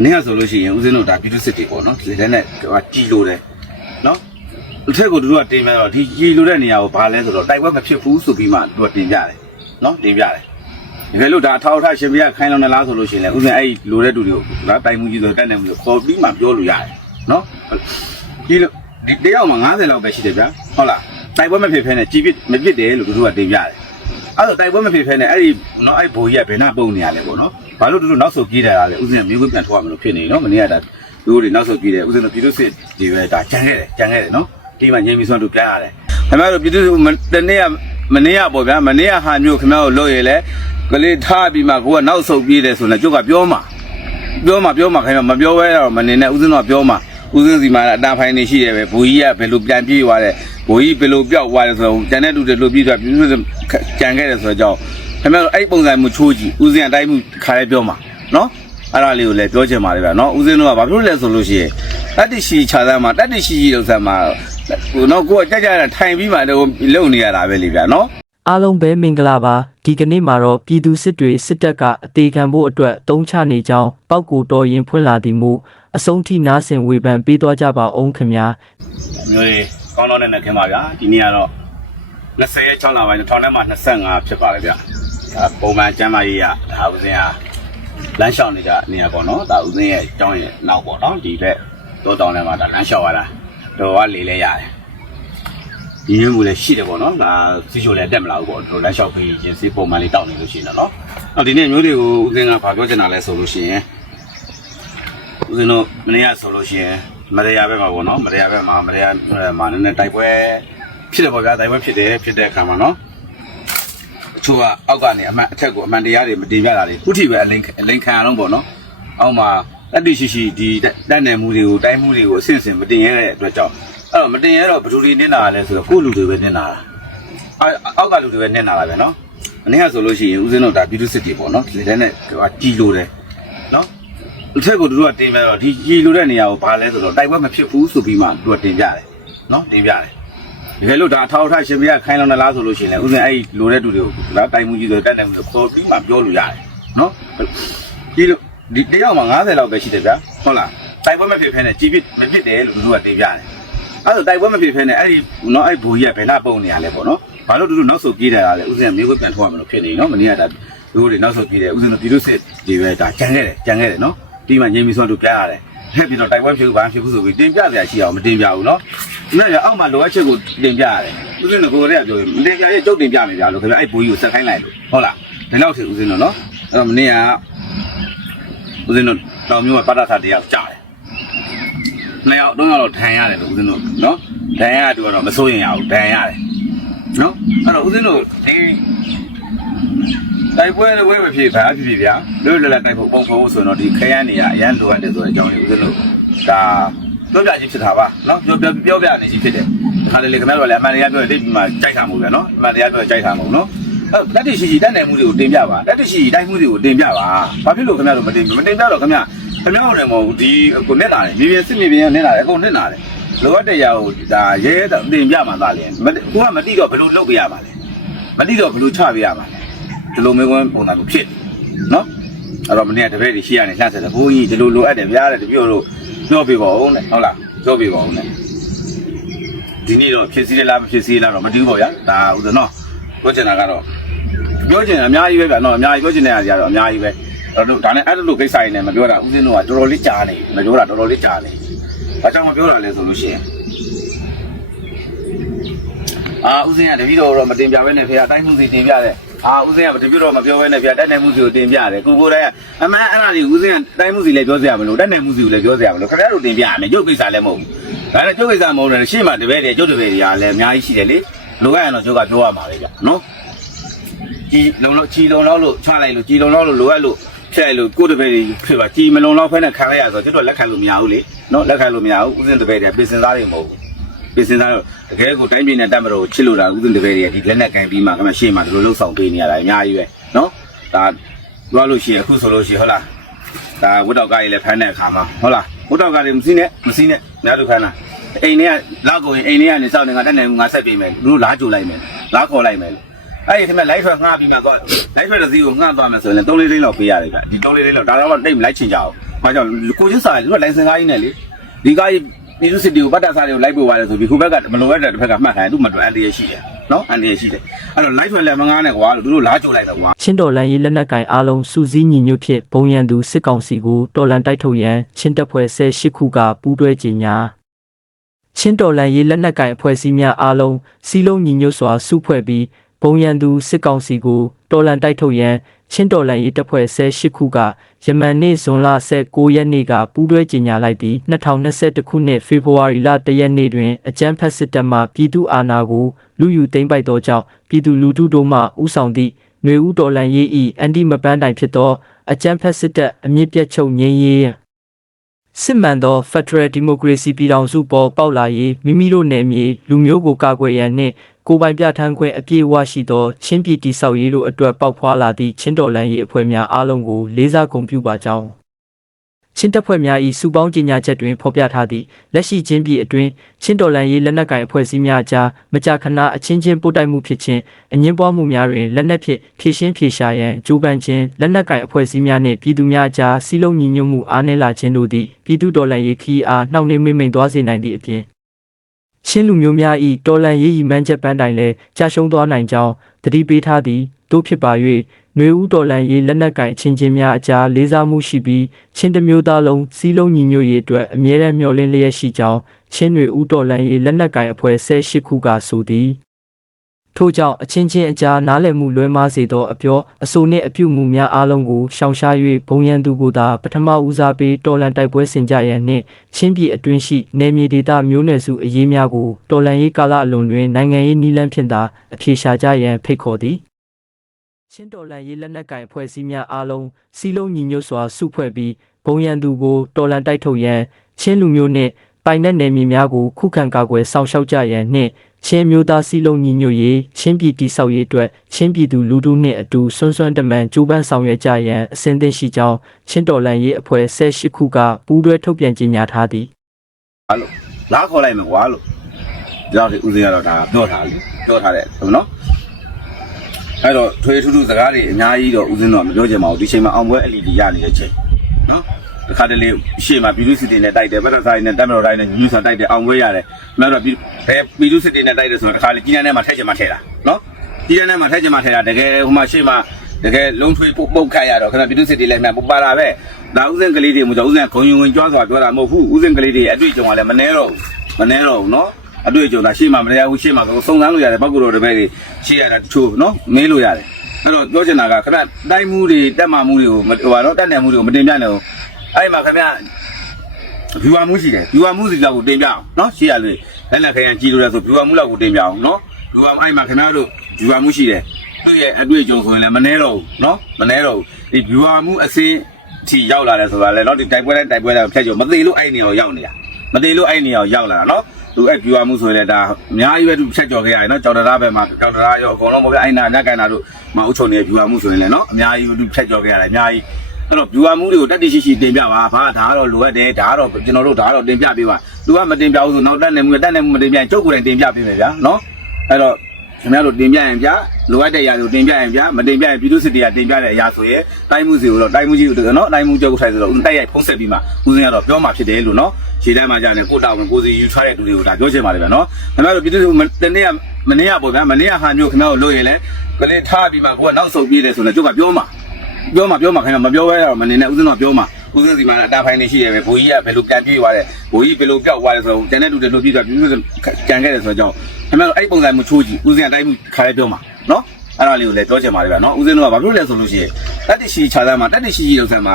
မနေ့ကဆိုလို့ရှိရင်ဦးဇင်းတို့ဒါပြည်သူစစ်တွေပေါ့နော်ဒီလက်နဲ့ဟိုကြီးလို့တယ်နော်အထက်ကိုတို့ကတင်ပြတော့ဒီကြီးလို့တဲ့နေရာကိုဘာလဲဆိုတော့တိုက်ပွဲမဖြစ်ဘူးဆိုပြီးမှတို့ကတင်ပြတယ်နော်တင်ပြတယ်တကယ်လို့ဒါအထောက်အထားရှင်ပြခိုင်းလုံးနဲ့လားဆိုလို့ရှိရင်လည်းဦးဇင်းအဲ့ဒီလိုတဲ့တူတွေကိုဒါတိုင်မှုကြီးဆိုတက်နေမှုဆိုခေါ်ပြီးမှပြောလို့ရတယ်နော်ဒီလိုဒီတယောက်မှာ90လောက်ပဲရှိတယ်ဗျာဟုတ်လားတိုက်ပွဲမဖြစ်ဖ ೇನೆ ကြီးပစ်မပစ်တယ်လို့တို့ကတင်ပြတယ် အဲ့တော့တိုက်ပွဲမဖြစ်ဖ ೇನೆ အဲ့ဒီနော်အဲ့ဘိုးကြီးကဘယ်နှပုံနေရလဲပေါ့နော်ဘာလို့တို့တို့နောက်ဆုတ်ပြေးတယ်လဲဥစဉ်မျိုးပြန်ထွက်ရမလို့ဖြစ်နေနော်မနေ့ကဒါတို့တွေနောက်ဆုတ်ပြေးတယ်ဥစဉ်တို့ပြည်သူစစ်တွေပဲဒါကြံခဲ့တယ်ကြံခဲ့တယ်နော်ဒီမှာငြိမ်းပြီးဆိုတော့ပြန်ရတယ်ခင်ဗျားတို့ပြည်သူတနေ့ကမနေ့ကပေါ့ဗျာမနေ့ကဟာမျိုးခင်ဗျားတို့လို့ရလေကလေးထားပြီးမှကိုကနောက်ဆုတ်ပြေးတယ်ဆိုတော့ကျုပ်ကပြောမှာပြောမှာပြောမှာခင်ဗျာမပြောဘဲတော့မနေနဲ့ဥစဉ်တော့ပြောမှာ ဥစဉ်စီမှာအတန်ဖိုင်နေရှိတယ်ပဲဘိုးကြီးကဘယ်လိုပြန်ပြေးသွားတယ်ဘိုးကြီးဘယ်လိုပျောက်သွားတယ်ဆိုတော့ကျန်တဲ့လူတွေလို့ပြေးသွားပြည်သူစစ်ကြံခဲ့တယ်ဆိုတော့ကြောင့်ခင်ဗျားတို့အဲ့ပုံစံမျိုးချိုးကြည့်ဦးစင်အတိုင်းမှုခါရဲပြောမှာနော်အဲ့ဒါလေးကိုလည်းပြောချင်ပါလေဗျာနော်ဦးစင်တို့ကဘာဖြစ်လို့လဲဆိုလို့ရှိရင်တတ္တိရှိခြားသားမှာတတ္တိရှိရှိလို့ဆက်မှာဟိုနော်ကိုကကြက်ကြက်ထိုင်ပြီးမှတော့လုံနေရတာပဲလေဗျာနော်အားလုံးပဲမင်္ဂလာပါဒီကနေ့မှာတော့ပြည်သူစစ်တွေစစ်တပ်ကအသေးခံဖို့အတွက်တုံးချနေကြောင်းပောက်ကူတော်ရင်ဖွင့်လာသည်မူ အဆုံးထိနားဆင်ဝေဖန်ပေးသွားကြပါအောင်ခင်ဗျာမျိုးလေးကောင်းတော့နဲ့ခင်ပါဗျာဒီနေ့ကတော့20ရက်6လပိုင်း2000နဲ့မှ25ဖြစ်ပါလေဗျာဒါပုံမှန်ကျမ်းမာရေးရဒါဦးစင်ကလမ်းလျှောက်နေကြနေရပေါ့နော်ဒါဦးစင်ရဲ့အကြောင်းရဲ့နောက်ပေါ့နော်ဒီဘက်တောတောင်းထဲမှာဒါလမ်းလျှောက်ရတာတော့ကလေလဲရတယ်ဒီမျိုးမျိုးလည်းရှိတယ်ပေါ့နော်ဒါစီချိုလည်းတက်မလာဘူးပေါ့တို့လမ်းလျှောက်ပြီးရင်စီပုံမှန်လေးတောက်နေလို့ရှိရင်တော့နော်အော်ဒီနေ့မျိုးတွေကိုဦးစင်းကဘာပြောချင်တာလဲဆိုလို့ရှိရင် ဦးစင်းတို့မနေ့ကဆိုလို့ရှိရင်မရယာဘက်မှာပေါ့နော်မရယာဘက်မှာမရယာမှာနည်းနည်းတိုက်ပွဲဖြစ်တယ်ပေါ့ဗျာတိုက်ပွဲဖြစ်တယ်ဖြစ်တဲ့အခါမှာနော်အချို့ကအောက်ကနေအမှန်အထက်ကိုအမှန်တရားတွေမတင်ပြတာတွေခုထိပဲအလိန်အလိန်ခံရအောင်ပေါ့နော်အောက်မှာတတိရှိရှိဒီတက်နယ်မှုတွေကိုတိုင်းမှုတွေကိုအဆင့်ဆင့်မတင်ရတဲ့အတွက်ကြောင့်အဲ့တော့မတင်ရတော့ဘယ်သူတွေနင်းလာလဲဆိုတော့ကိုယ့်လူတွေပဲနင်းလာတာအောက်အောက်ကလူတွေပဲနင်းလာတာပဲနော်အနည်းကဆိုလို့ရှိရင်ဦးဇင်းတို့ဒါပြည်သူစစ်တွေပေါ့နော်ဒီတဲ့နဲ့ဟိုကြီးလို့တယ်နော် အထက်ကိုတို့ကတင်ပြတော့ဒီကြီးလို့တဲ့နေရာကိုဘာလဲဆိုတော့တိုက်ပွဲမဖြစ်ဘူးဆိုပြီးမှတို့ကတင်ပြတယ်နော်တင်ပြတယ်တကယ်လို့ဒါအထောက်အထားရှင်ပြခိုင်းလောင်းလားဆိုလို့ရှိရင်လည်းဦးဇင်းအဲ့လိုတဲ့လူတွေကိုဒါတိုင်မှုကြီးဆိုတက်တယ်မှုခေါ်ပြီးမှပြောလို့ရတယ်နော်ဒီလိုဒီတယောက်မှာ90လောက်ပဲရှိတယ်ဗျာဟုတ်လားတိုက်ပွဲမဖြစ်ဖ ೇನೆ ကြီးဖြစ်မဖြစ်တယ်လို့တို့ကတင်ပြတယ်အဲ့ဒါတိုက်ပွဲမဖြစ်ဖ ೇನೆ အဲ့ဒီနော်အဲ့ဘူကြီးကဘယ်နှပုံနေရလဲပေါ့နော်ဘာလို့တူတူနောက်ဆုတ်ပြေးတယ်လဲဥစဉ်ကမျိုးပြန်ထွက်ရမလို့ဖြစ်နေနော်မနေ့ကဒါလူတွေနောက်ဆုတ်ပြေးတယ်ဥစဉ်တို့ပြည်သူစစ်တွေပဲဒါကြံခဲ့တယ်ကြံခဲ့တယ်နော် ဒီမှာငြိမ်းပြီးဆုံးတို့ပြရတယ်ဟဲ့ပြီးတော့တိုက်ပွဲဖြစ်ဘူးဘာဖြစ်ဘူးဆိုပြီးတင်ပြစရာရှိအောင်မတင်ပြဘူးနော်ဒီနေ့အောက်မှာလိုအပ်ချက်ကိုတင်ပြရတယ်ဥစဉ်တို့ကိုယ်တည်းကပြောမတင်ပြရဲ့ကျုပ်တင်ပြမယ်ဗျာလို့ခင်ဗျအဲ့ဘူကြီးကိုဆက်ခိုင်းလိုက်လို့ဟုတ်လားဒီလောက်ထိဥစဉ်တို့နော်အဲ့တော့မနေ့ကဥစဉ်တို့တောင်မျိုးကပတ္တသတရားကြားတယ်နှစ်ယောက်သုံးယောက်တော့ဒဏ်ရတယ်လို့ဦးဇင်းတို့နော်ဒဏ်ရတူတော့မစိုးရင်ရဘူးဒဏ်ရတယ်နော်အဲ့တော့ဦးဇင်းတို့ဒီ တိုက်ပွဲတွေပဲဖြစ်ပါဖြစ်ဖြစ်ဗျာလွတ်လပ်လပ်တိုက်ဖို့ပုံဖို့ဆိုတော့ဒီခရမ်းနေရအရန်လိုအပ်တယ်ဆိုတဲ့အကြောင်းလေးဦးဇင်းတို့ဒါပြောပြချင်းဖြစ်တာပါနော်ပြောပြောပြောပြနေချင်းဖြစ်တယ်ဒါလည်းလေခင်ဗျားတို့လည်းအမှန်တရားပြောလိမ့်ပြီးမှကြိုက်တာမဟုတ်ဗျာနော်အမှန်တရားပြောကြိုက်တာမဟုတ်နော်အဲ့လက်တရှိရှိတက်နိုင်မှုတွေကိုတင်ပြပါလက်တရှိရှိတိုက်မှုတွေကိုတင်ပြပါဘာဖြစ်လို့ခင်ဗျားတို့မတင်မတင်ပြတော့ခင်ဗျားခင်ဗျားတို့လည်းမဟုတ်ဘူးဒီကိုနဲ့လာတယ်မြေပြင်စစ်မြေပြင်နဲ့လာတယ်အကုန်နဲ့လာတယ်လိုအပ်တဲ့ຢာကိုဒါရဲရဲတင်ပြမှသာလေကိုကမတိတော့ဘယ်လိုလုပ်ပြရမှာလဲမတိတော့ဘယ်လိုချပြရမှာလဲ ဒီလိုမျိုးပုံစံမျိုးဖြစ်နော်အဲ့တော့မနေ့ကတပည့်တွေရှိရနေလှမ်းဆက်တယ်ဘိုးကြီးဒီလိုလိုအပ်တယ်ဗျာတဲ့တပြို့လို့ပြောပြပါဦးနဲ့ဟုတ်လားပြောပြပါဦးနဲ့ဒီနေ့တော့ဖြစ်စီရလားမဖြစ်စီရလားတော့မတူဘူးပေါ့ဗျာဒါဥဒ္ဒနော်ပြောချင်တာကတော့ပြောချင်တာအများကြီးပဲဗျာနော်အများကြီးပြောချင်တဲ့အရာတွေကတော့အများကြီးပဲအဲ့တော့ဒါနဲ့အဲ့လိုကိစ္စတွေနဲ့မပြောတာဦးစင်းတို့ကတော်တော်လေးကြားနေမပြောတာတော်တော်လေးကြားနေဘာကြောင့်မပြောတာလဲဆိုလို့ရှိရင်အာဦးစင်းကတပည့်တော်တော့မတင်ပြဘဲနဲ့ဖေကတိုင်းမှုစီတင်ပြတယ် အာဦးစင်းကတပည့်တော်မပြောဘဲနဲ့ဖေတက်နိုင်မှုစီကိုတင်ပြတယ်ကိုကိုယ်တိုင်ကအမှန်အဲ့ဒါကြီးဦးစင်းကတိုင်းမှုစီလည်းပြောစရာမလိုတက်နိုင်မှုစီကိုလည်းပြောစရာမလိုခင်ဗျားတို့တင်ပြရမယ်ရုပ်ကိစ္စလည်းမဟုတ်ဘူးဒါနဲ့ကျုပ်ကိစ္စမဟုတ်တယ်ရှေ့မှာတပည့်တွေကျုပ်တပည့်တွေကလည်းအများကြီးရှိတယ်လေလိုအပ်ရင်တော့ကျုပ်ကပြောရမှာလေဗျနော်ကြီးလုံလို့ကြီးလုံလောက်လို့ချလိုက်လို့ကြီးလုံလောက်လို့လိုအပ်လို့ဖြဲ့လို့ကိုယ်တပည့်တွေဖြစ်ပါကြီးမလုံလောက်ဖဲနဲ့ခံလိုက်ရဆိုတော့ကျုပ်တို့လက်ခံလို့မရဘူးလေနော်လက်ခံလို့မရဘူးဥစဉ်တပည့်တွေပြင်စင်သားတွေမဟုတ်ဘူး ပြင်စင်သားတော့တကယ်ကိုတိုင်းပြည်နဲ့တက်မတော်ကိုချစ်လို့တာဥစဉ်တပည့်တွေကဒီလက်နဲ့ကန်ပြီးမှခမရှေ့မှာဒီလိုလှုပ်ဆောင်ပေးနေရတာအများကြီးပဲနော်ဒါပြောလို့ရှိရင်အခုဆိုလို့ရှိရင်ဟုတ်လားဒါဝတ်တော်ကားကြီးလည်းဖမ်းတဲ့အခါမှာဟုတ်လားဝတ်တော်ကားတွေမစည်းနဲ့မစည်းနဲ့များလို့ဖမ်းတာအိမ်ထဲကလောက်ကိုရင်အိမ်ထဲကနေစောင့်နေငါတက်နေငါဆက်ပြေးမယ်လူလားကြိုလိုက်မယ်လားခေါ်လိုက်မယ်အဲ့ဒီထမလိုက်ထွက်ငှားပြီးမှတော့လိုက်ထွက်တဲ့စီးကိုငှားသွားမယ်ဆိုရင်3လေးလေးလောက်ပေးရတယ်ဗျဒီ3လေးလေးလောက်ဒါတော့တိတ်မလိုက်ချင်ကြအောင်ဘာကြောင့်ကိုချင်းစာတယ်သူကလိုင်စင်ကားကြီးနဲ့လေဒီကားကြီး ပြည်သူစစ်တီကိုပတ်တာစားတွေကိုလိုက်ပို့ပါတယ်ဆိုပြီးခုဘက်ကမလိုရတဲ့တစ်ဖက်ကမှတ်ခိုင်းသူ့မတော်အန်တရရှိတယ်နော်အန်တရရှိတယ်အဲ့တော့ live ထွက်လက်မငားနဲ့ကွာလို့သူတို့လားကြိုလိုက်တော့ကွာချင်းတော်လန်ရေးလက်နက်ကင်အားလုံးစူးစီးညီညွတ်ဖြစ်ဘုံရန်သူစစ်ကောင်စီကိုတော်လန်တိုက်ထုတ်ရန်ချင်းတပ်ဖွဲ့18ခုကပူးတွဲကြေညာချင်းတော်လန်ရေးလက်နက်ကင်အဖွဲ့အစည်းများအားလုံးစီလုံးညီညွတ်စွာစုဖွဲ့ပြီး ဘုံရန်သူစစ်ကောင်စီကိုတော်လန်တိုက်ထုတ်ရန်ချင်းတော်လန်ရေးတပ်ဖွဲ့18ခုကယမန်နေ့ဇွန်လ19ရက်နေ့ကပူးတွဲကြေညာလိုက်ပြီး2021ခုနှစ်ဖေဖော်ဝါရီလ1ရက်နေ့တွင်အကြမ်းဖက်စစ်တပ်မှပြည်သူအာဏာကိုလူယူသိမ်းပိုက်သောကြောင့်ပြည်သူလူထုတို့မှဥဆောင်သည့်ຫນွေဦးတော်လန်ရေးဤအန်တီမပန်းတိုင်ဖြစ်သောအကြမ်းဖက်စစ်တပ်အမြင့်ပြတ်ချုပ်ငြိမ်းရေး စစ်မှန်သော Federal Democracy ပြည်ထောင်စုပေါ်ပေါက်လာရေးမိမိတို့နယ်မြေလူမျိုးကိုကာကွယ်ရန်နှင့်ကိုယ်ပိုင်ပြဋ္ဌာန်းခွင့်အပြည့်အဝရှိသောချင်းပြည်တိဆောက်ရေးတို့အတွက်ပေါက်ဖွာလာသည့်ချင်းတော်လန်ရေးအဖွဲ့များအားလုံးကိုလေးစားဂုဏ်ပြုပါကြောင်း ချင်းတပ်ဖွဲ့များ၏စုပေါင်းကြေညာချက်တွင်ဖော်ပြထားသည့်လက်ရှိချင်းပြည်အတွင်းချင်းတော်လန်ရေးလက်နက်ကင်အဖွဲ့အစည်းများကြားမကြာခဏအချင်းချင်းပို့တိုက်မှုဖြစ်ခြင်းအငင်းပွားမှုများတွင်လက်နက်ဖြင့်ဖြည့်ရှင်းဖြေရှာရန်ကြိုးပမ်းခြင်းလက်နက်ကင်အဖွဲ့အစည်းများနှင့်ပြည်သူများကြားစီးလုံးညီညွတ်မှုအားနည်းလာခြင်းတို့သည်ပြည်သူတော်လှန်ရေးခီးအားနှောင့်နှေးမိမ့်မိန်သွားစေနိုင်သည့်အပြင်ချင်းလူမျိုးများ၏တော်လှန်ရေးရည်မှန်းချက်ပန်းတိုင်လည်းကြာရှုံးသွားနိုင်ကြောင်းတတိပေးထားသည်တို့ဖြစ်ပါ၍ ຫນွေဦးတော်လှန်ရေးလက်နက်ကင်အချင်းချင်းများအကြားလေးစားမှုရှိပြီးချင်းတစ်မျိုးသားလုံးစီးလုံးညီညွတ်ရေးအတွက်အမြဲတမ်းမျှော်လင့်လျက်ရှိကြောင်းချင်းတွေဦးတော်လှန်ရေးလက်နက်ကင်အဖွဲ့18ခုကဆိုသည်ထို့ကြောင့်အချင်းချင်းအကြားနားလည်မှုလွဲမှားစေသောအပြောအဆိုနှင့်အပြုမှုများအားလုံးကိုရှောင်ရှား၍ဘုံရန်သူကိုသာပထမဦးစားပေးတော်လန်တိုက်ပွဲဆင်ကြရန်နှင့်ချင်းပြည်အတွင်းရှိနယ်မြေဒေသမျိုးနွယ်စုအရေးများကိုတော်လန်ရေးကာလအလွန်တွင်နိုင်ငံရေးနည်းလမ်းဖြင့်သာအပြေရှားကြရန်ဖိတ်ခေါ်သည် ချင်းတော်လန်ရေးလက်နက်ကင်အဖွဲ့အစည်းများအားလုံးစီလုံးညီညွတ်စွာစုဖွဲ့ပြီးဘုံရန်သူကိုတော်လန်တိုက်ထုတ်ရန်ချင်းလူမျိုးနှင့်ပိုင်တဲ့နယ်မြေများကိုခုခံကာကွယ်ဆောင်ရှောက်ကြရန်နှင့်ချင်းမျိုးသားစီလုံးညီညွတ်ရေးချင်းပြည်တိဆောက်ရေးအတွက်ချင်းပြည်သူလူထုနှင့်အတူဆွမ်းဆွမ်းတမန်ကြိုးပမ်းဆောင်ရွက်ကြရန်အစဉ်သင့်ရှိကြောင်းချင်းတော်လန်ရေးအဖွဲ့18ခုကပူးတွဲထုတ်ပြန်ကြေညာထားသည်လားခေါ်လိုက်မယ်ကွာလို့ဒီတော့ဒီဦးစင်းကတော့ဒါပြောထားလေပြောထားတယ်ဟုတ်နော် အဲ့တော့ထွေထူးထူးစကားတွေအများကြီးတော့ဦးစင်းတော့မပြောချင်ပါဘူးဒီချိန်မှာအောင်ပွဲအလီဒီရနေတဲ့ချိန်နော်တခါတလေရှေ့မှာပြည်သူစစ်တွေနဲ့တိုက်တယ်ဗတ်တော်ဆိုင်နဲ့တက်မတော်တိုင်းနဲ့ညူဆန်တိုက်တယ်အောင်ပွဲရတယ်မြတ်တော့ပြည်ဘယ်ပြည်သူစစ်တွေနဲ့တိုက်တယ်ဆိုတော့တခါလေကြီးနှန်းထဲမှာထည့်ချင်မှထည့်တာနော်ကြီးနှန်းထဲမှာထည့်ချင်မှထည့်တာတကယ်ဟိုမှာရှေ့မှာတကယ်လုံးထွေးပုတ်ပုတ်ခတ်ရတော့ခဏပြည်သူစစ်တွေလည်းမြန်ပုတ်ပါတာပဲဒါဦးစင်းကလေးတွေမို့ကြောင့်ဦးစင်းခုံယုံဝင်ကြွားစွာပြောတာမဟုတ်ဘူးဦးစင်းကလေးတွေအတွေ့အကြုံကလည်းမနှဲတော့ဘူးမနှဲတော့ဘူးနော် အတွေ့အကြုံဒါရှေ့မှာမတရားဘူးရှေ့မှာစုံစမ်းလို့ရတယ်ပောက်ကူတော်တပည့်တွေရှေ့ရတာတချို့နော်မေးလို့ရတယ်အဲ့တော့ပြောချင်တာကခဏတိုက်မှုတွေတက်မှမှုတွေကိုမဟိုကတော့တက်နယ်မှုတွေကိုမတင်ပြနဲ့ဘူးအဲ့မှာခင်ဗျဘီဝါမှုရှိတယ်ဘီဝါမှုစီလောက်ကိုတင်ပြအောင်နော်ရှေ့ရလို့လက်လက်ခရန်ကြီးလို့လဲဆိုဘီဝါမှုလောက်ကိုတင်ပြအောင်နော်ဘီဝါအဲ့မှာခင်ဗျတို့ဘီဝါမှုရှိတယ်သူ့ရဲ့အတွေ့အကြုံဆိုရင်လည်းမနှဲတော့ဘူးနော်မနှဲတော့ဘူးဒီဘီဝါမှုအစင်းထီရောက်လာတယ်ဆိုတာလေနော်ဒီတိုက်ပွဲတိုင်းတိုက်ပွဲတိုင်းဖြတ်ကျော်မသေးလို့အဲ့နေအောင်ရောက်နေတာမသေးလို့အဲ့နေအောင်ရောက်လာတာနော် သူအဲ့ viewer မှုဆိုရင်လည်းဒါအများကြီးပဲသူဖြတ်ကျော်ခဲ့ရတယ်နော်ကြော်တရားဘက်မှာကြော်တရားရောအကုန်လုံးမပဲအိုင်နာညက်ကန်နာတို့မအုပ်ချုပ်နေတဲ့ viewer မှုဆိုရင်လည်းနော်အများကြီးသူဖြတ်ကျော်ခဲ့ရတယ်အများကြီးအဲ့တော့ viewer မှုတွေကိုတက်တရှိရှိတင်ပြပါဘာဒါကတော့လိုအပ်တယ်ဒါကတော့ကျွန်တော်တို့ဒါကတော့တင်ပြပေးပါသူကမတင်ပြဘူးဆိုတော့တက်နေမှုတက်နေမှုမတင်ပြရင်ကျုပ်ကိုယ်တိုင်တင်ပြပေးမယ်ဗျာနော်အဲ့တော့ ခင်ဗျားတို့တင်ပြရင်ဗျာလိုအပ်တဲ့အရာတွေကိုတင်ပြရင်ဗျာမတင်ပြရင်ပြည်သူစစ်တွေကတင်ပြတဲ့အရာဆိုရင်တိုင်းမှုစီကိုတော့တိုင်းမှုကြီးကိုနော်တိုင်းမှုကျောက်ကိုထိုင်ဆိုတော့တိုက်ရိုက်ဖုံးဆက်ပြီးမှဦးစင်းကတော့ပြောမှဖြစ်တယ်လို့နော်ခြေတန်းမှာကြာနေကိုတောင်းကိုစီယူထားတဲ့လူတွေကိုဒါပြောချင်ပါတယ်ဗျာနော်ခင်ဗျားတို့ပြည်သူ့တနေ့ကမနေ့ကပေါ့ဗျာမနေ့ကဟာမျိုးခင်ဗျားတို့လို့ရင်လည်းကလေးထားပြီးမှကိုကနောက်ဆုတ်ပြေးတယ်ဆိုတော့ကျုပ်ကပြောမှာပြောမှာပြောမှာခင်ဗျာမပြောဘဲတော့မနေနဲ့ဦးစင်းတော့ပြောမှာ ဦးစင်းစီမှာအတားဖိုင်းနေရှိတယ်ပဲဘိုးကြီးကဘယ်လိုပြန်ပြေးသွားတယ်ဘိုးကြီးဘယ်လိုပြောက်သွားတယ်ဆိုတော့ကျန်တဲ့လူတွေလို့ပြေးသွားပြည်သူ့ကြံခဲ့တယ်ဆိုတော့ခင်ဗျားတို့အဲ့ပုံစံမျိုးချိုးကြည့်ဦးစင်းကတိုင်းမှုခါလေးပြောမှာနော်အဲ့ဒါလေးကိုလည်းပြောချင်ပါတယ်ဗျာနော်ဦးစင်းတို့ကဘာဖြစ်လို့လဲဆိုလို့ရှိရင်တက်တရှိခြာသားမှာတက်တရှိရှိလောက်ဆန်မှာ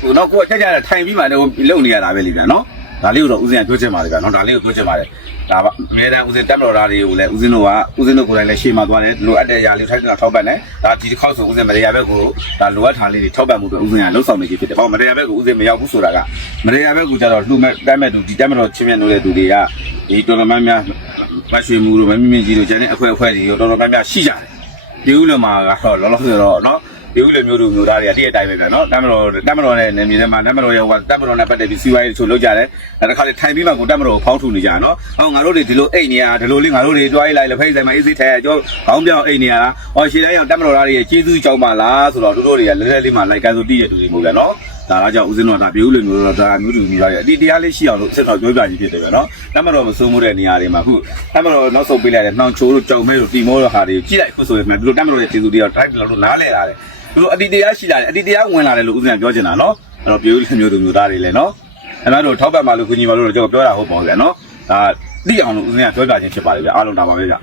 ဟိုတော့ကိုကကြက်ကြက်ထိုင်ပြီးမှလည်းလုံနေရတာပဲလေဗျာနော် ဒါလေးကိုတော့ဦးစင်းကပြောချင်ပါတယ်ဗျာနော်ဒါလေးကိုပြောချင်ပါတယ်ဒါပါအများတန်းဦးစင်းတက်မတော်သားတွေကိုလည်းဦးစင်းတို့ကဦးစင်းတို့ကိုယ်တိုင်လည်းရှေ့မှာသွားတယ်လိုအပ်တဲ့ຢာလေးထိုက်တဲ့ထောက်ပံ့တယ်ဒါဒီတစ်ခေါက်ဆိုဦးစင်းမရရဘက်ကိုဒါလိုအပ်ထားလေးတွေထောက်ပံ့မှုတွေဦးစင်းကလှုပ်ဆောင်နေခြင်းဖြစ်တယ်ဘာမရရဘက်ကိုဦးစင်းမရောက်ဘူးဆိုတာကမရရဘက်ကိုကျတော့လှူမဲ့တက်မဲ့သူဒီတက်မတော်ချင်းမြတ်လို့တဲ့သူတွေကဒီတော်တော်များများမရွှေမှုတို့မမြင့်မြင့်ကြီးတို့ကျန်တဲ့အဖွဲအဖွဲတွေတော်တော်များများရှိကြတယ်ဒီဦးလမှာကတော့လောလောဆယ်တော့နော် ဒီဥလေမျိုးတို့မျိုးသားတွေကတည့်အတိုင်းပဲဗျာနော်တမတော်တမတော်နဲ့နေမြေထဲမှာတမတော်ရဲ့ဟိုတမတော်နဲ့ပတ်သက်ပြီးစီးပွားရေးချို့လုပ်ကြတယ်အဲတစ်ခါလေထိုင်ပြီးမှကိုတမတော်ကိုဖောင်းထူနေကြတယ်နော်ဟောငါတို့တွေဒီလိုအိတ်နေရဒီလိုလေးငါတို့တွေတွားလိုက်လက်ဖိတ်ဆိုင်မှာအေးစိထိုင်ရကြောခေါင်းပြောင်းအိတ်နေရလားဟောရှေ့တိုင်းရောက်တမတော်သားတွေရဲ့ကျေးဇူးကြောင်းပါလားဆိုတော့တို့တို့တွေကလဲလဲလေးမှလိုက်ကန်းဆိုတည့်ရတူတွေမဟုတ်ဗျာနော်ဒါကကြောင့်ဦးဇင်းတို့ကဒါပြည်ဦးလူမျိုးတော့ဒါမျိုးတူမျိုးရတယ်အတီတရားလေးရှိအောင်လို့စစ်တော်ပြောပြကြီးဖြစ်တယ်ပဲနော်တမတော်မစိုးမှုတဲ့နေရာတွေမှာအခုတမတော်နောက်ဆုံးပေးလိုက်တဲ့နှောင်ချိုးတို့ကြောင်မဲတို့တီမိုးတို့ဟာတွေကြည့်လိုက်ခုဆိုရင်မှဒီလိုတမတော်ရဲ့ကျေစုတရား drive လို့နားလဲလာတယ် ဒီလိုအတီတရားရှိလာတယ်အတီတရားဝင်လာတယ်လို့ဦးဇင်းကပြောချင်တာနော်အဲ့တော့ပြည်ဦးလူမျိုးတူမျိုးသားတွေလည်းနော်အဲ့တော့ထောက်ပတ်ပါလို့ခုညီမတို့တော့ကျွန်တော်ပြောတာဟုတ်ပါဘူးဗျာနော်ဒါသိအောင်လို့ဦးဇင်းကပြောပြခြင်းဖြစ်ပါတယ်ဗျာအားလုံးဒါပါပဲဗျာ